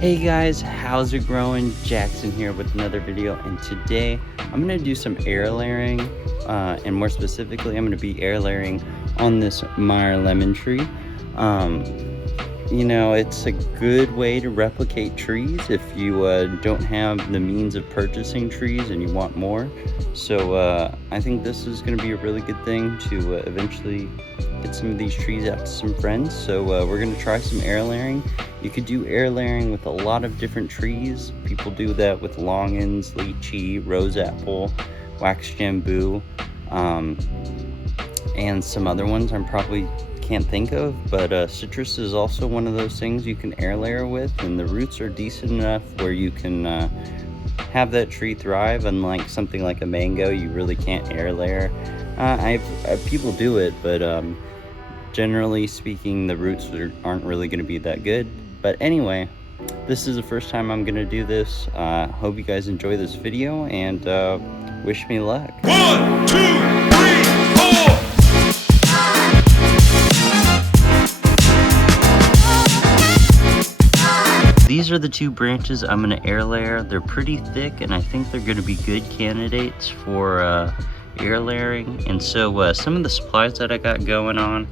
Hey guys, how's it going? Jackson here with another video, and today I'm going to do some air layering, and more specifically I'm going to be air layering on this Meyer Lemon tree. It's a good way to replicate trees if you don't have the means of purchasing trees and you want more. So I think this is going to be a really good thing to eventually get some of these trees out to some friends. So we're going to try some air layering. You could do air layering with a lot of different trees. People do that with longans, lychee, rose apple, wax bamboo, and some other ones I'm probably can't think of, but citrus is also one of those things you can air layer with, and the roots are decent enough where you can have that tree thrive. Unlike something like a mango, you really can't air layer. People do it, but generally speaking, the roots aren't really going to be that good. But anyway, this is the first time I'm going to do this. Hope you guys enjoy this video, and wish me luck. 1, 2, 3, 4. These are the two branches I'm going to air layer. They're pretty thick, and I think they're going to be good candidates for air layering. And so some of the supplies that I got going on,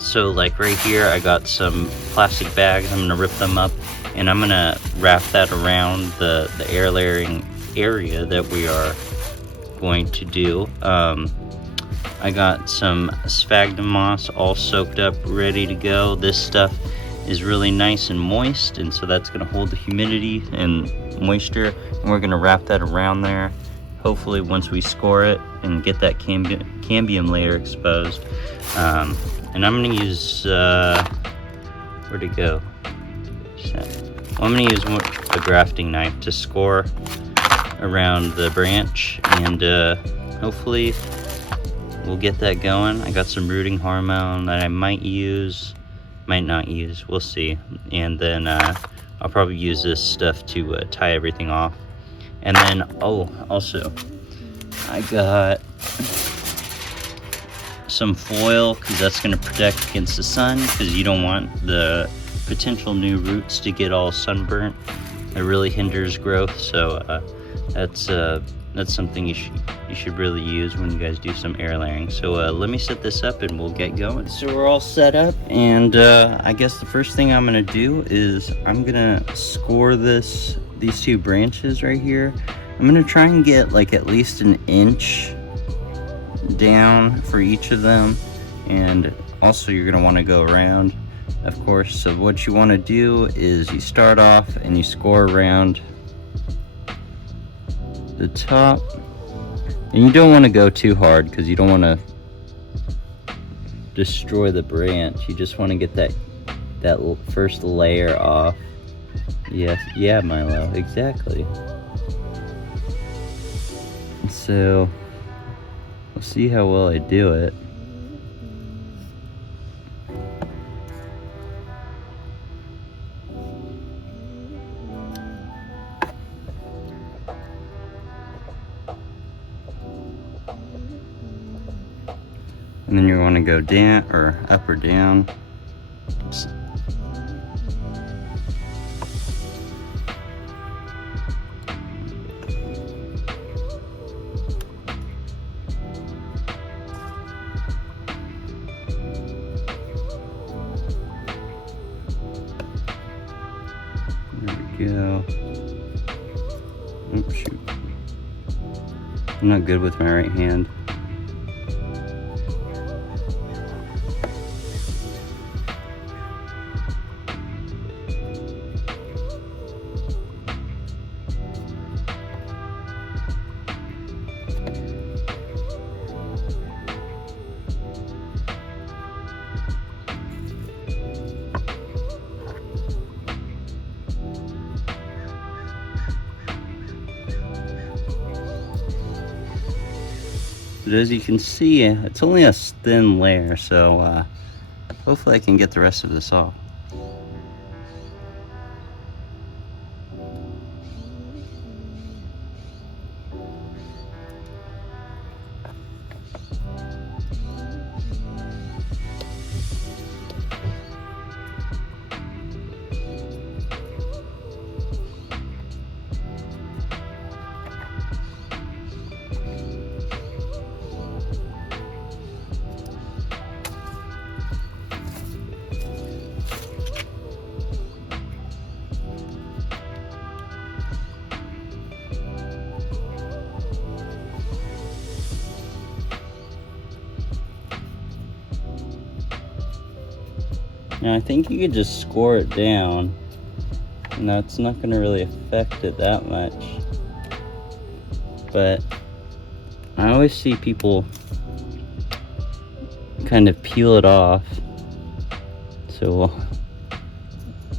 so like right here I got some plastic bags. I'm going to rip them up, and I'm going to wrap that around the air layering area that we are going to do. I got some sphagnum moss all soaked up, ready to go. This stuff is really nice and moist, and so that's going to hold the humidity and moisture, and we're going to wrap that around there. Hopefully once we score it and get that cambium layer exposed. And I'm going to use where'd it go? I'm going to use a grafting knife to score around the branch, and hopefully we'll get that going. I got some rooting hormone that I might not use, we'll see. And then I'll probably use this stuff to tie everything off. And then also I got some foil, because that's going to protect against the sun, because you don't want the potential new roots to get all sunburnt. It really hinders growth. So that's something you should really use when you guys do some air layering. So let me set this up and we'll get going. So we're all set up, and I guess the first thing I'm gonna do is I'm gonna score these two branches right here. I'm gonna try and get like at least an inch down for each of them, and also you're gonna want to go around, of course. So what you want to do is you start off and you score around the top, and you don't want to go too hard because you don't want to destroy the branch. You just want to get that first layer off. Yes, yeah, Milo, exactly. So we'll see how well I do it. And then you want to go down, or up or down. There we go. Oh shoot. I'm not good with my right hand. But as you can see, it's only a thin layer, so hopefully I can get the rest of this off. Now I think you could just score it down, and that's not going to really affect it that much. But I always see people kind of peel it off, so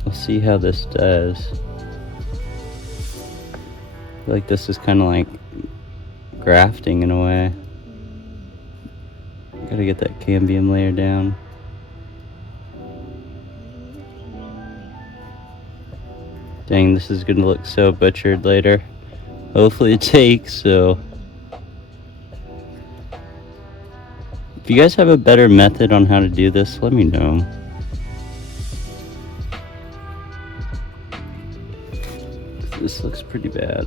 we'll see how this does. I feel like this is kind of like grafting in a way. Gotta get that cambium layer down. Dang, this is gonna look so butchered later. Hopefully it takes, so. If you guys have a better method on how to do this, let me know. This looks pretty bad.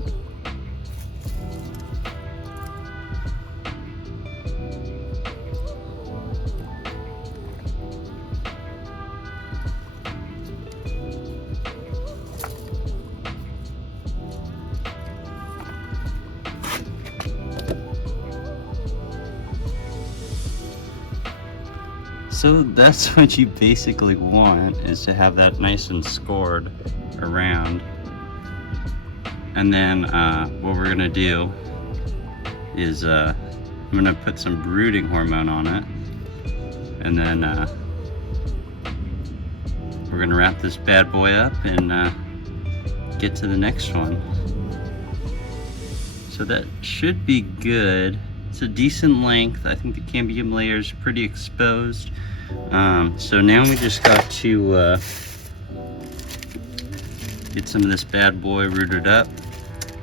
So that's what you basically want, is to have that nice and scored around. And then what we're gonna do is I'm gonna put some brooding hormone on it, and then we're gonna wrap this bad boy up and get to the next one. So that should be good. It's a decent length. I think the cambium layer is pretty exposed. So now we just got to get some of this bad boy rooted up,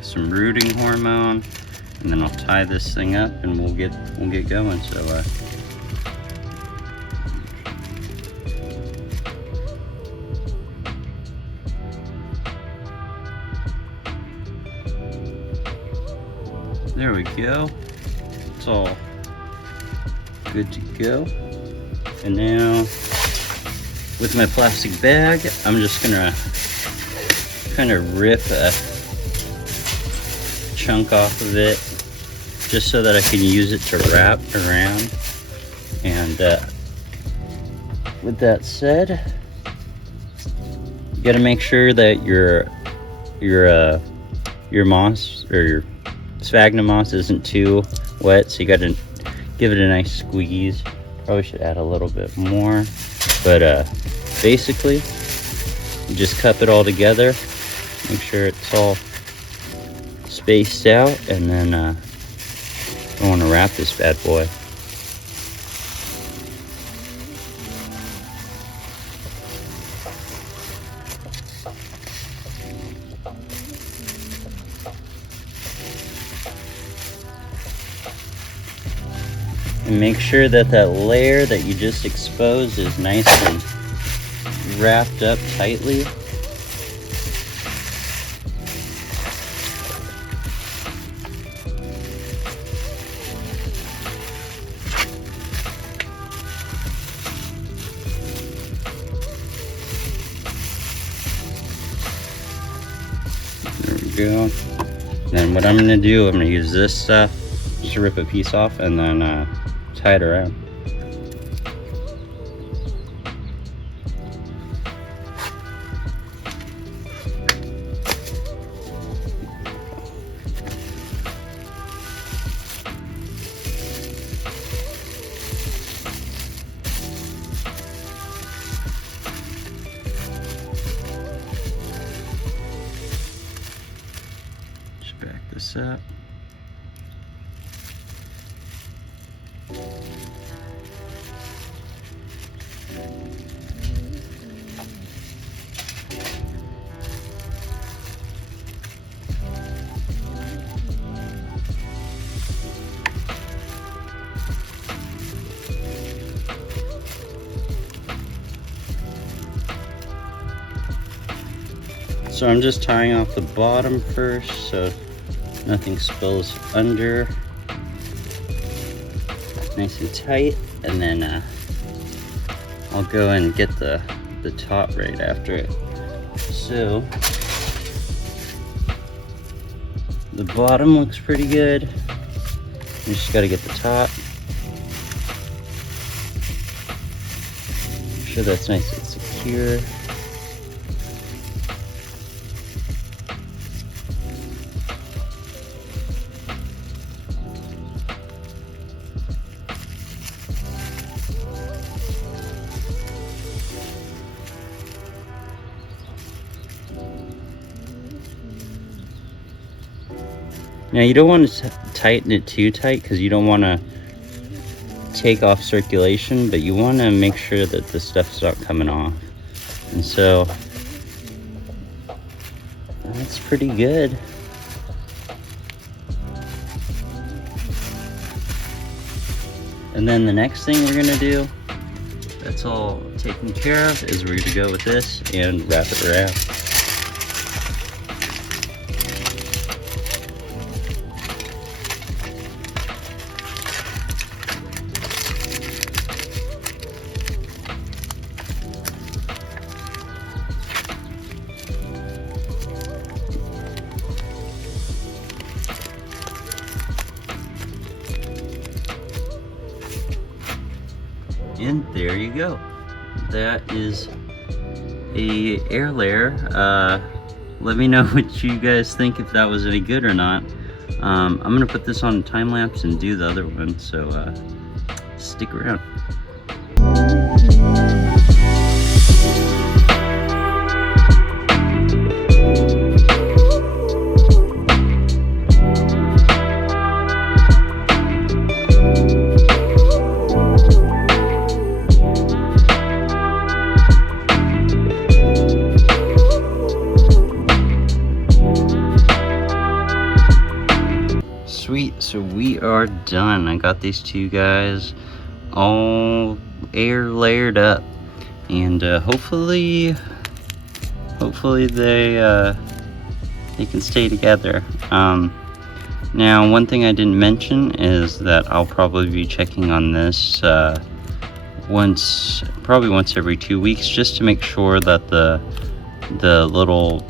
some rooting hormone, and then I'll tie this thing up and we'll get going. So there we go. It's all good to go. And now with my plastic bag, I'm just gonna kind of rip a chunk off of it just so that I can use it to wrap around. And with that said, you gotta make sure that your moss or your sphagnum moss isn't too wet, so you gotta give it a nice squeeze. Probably should add a little bit more, but basically you just cup it all together, make sure it's all spaced out, and then I want to wrap this bad boy. And make sure that that layer that you just exposed is nice and wrapped up tightly. There we go. Then what I'm gonna do, I'm gonna use this stuff just to rip a piece off and then tie it around. Just back this up. So I'm just tying off the bottom first so nothing spills under. Nice and tight, and then I'll go and get the top right after it. So the bottom looks pretty good. You just gotta get the top. Make sure that's nice and secure. here. Now you don't want to tighten it too tight because you don't want to take off circulation, but you want to make sure that the stuff's not coming off. And so that's pretty good. And then the next thing we're gonna do, that's all taken care of, is we're gonna go with this and wrap it around. And there you go. That is a air layer. Let me know what you guys think, if that was any good or not. I'm gonna put this on time lapse and do the other one, so stick around. Sweet, so we are done. I got these two guys all air layered up, and hopefully they can stay together. Now, one thing I didn't mention is that I'll probably be checking on this probably once every 2 weeks, just to make sure that the little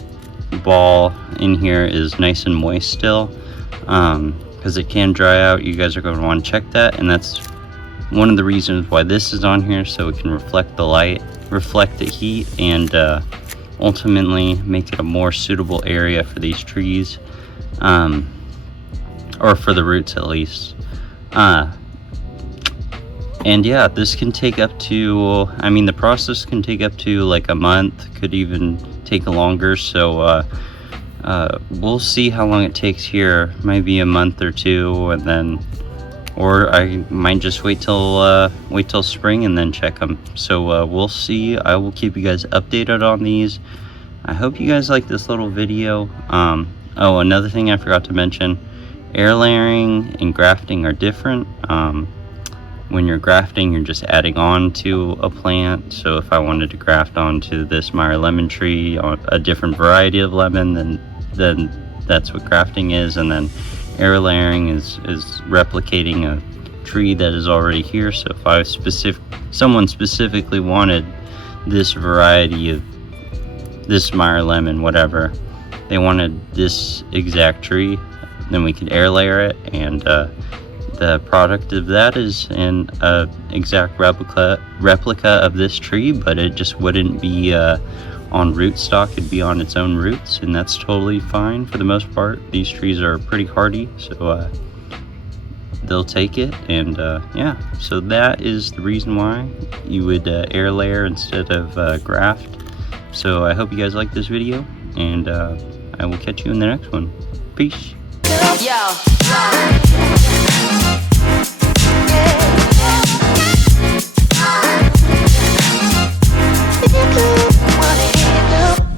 ball in here is nice and moist still. Because it can dry out. You guys are going to want to check that, and that's one of the reasons why this is on here, so it can reflect the light, reflect the heat, and ultimately make it a more suitable area for these trees, or for the roots at least. And yeah, this can take up to, I mean, the process can take up to like a month, could even take longer, so we'll see how long it takes here. Maybe a month or two, and then, or I might just wait till spring and then check them. So we'll see. I will keep you guys updated on these. I hope you guys like this little video. Oh, another thing I forgot to mention, air layering and grafting are different. When you're grafting, you're just adding on to a plant. So if I wanted to graft onto this Meyer lemon tree, on a different variety of lemon, then that's what grafting is. And then air layering is replicating a tree that is already here. So if someone specifically wanted this variety of this Meyer lemon, whatever, they wanted this exact tree, then we could air layer it, and the product of that is an exact replica of this tree, but it just wouldn't be on rootstock. It'd be on its own roots, and that's totally fine for the most part. These trees are pretty hardy, so they'll take it. And yeah, so that is the reason why you would air layer instead of graft. So I hope you guys like this video, and I will catch you in the next one. Peace. Yo.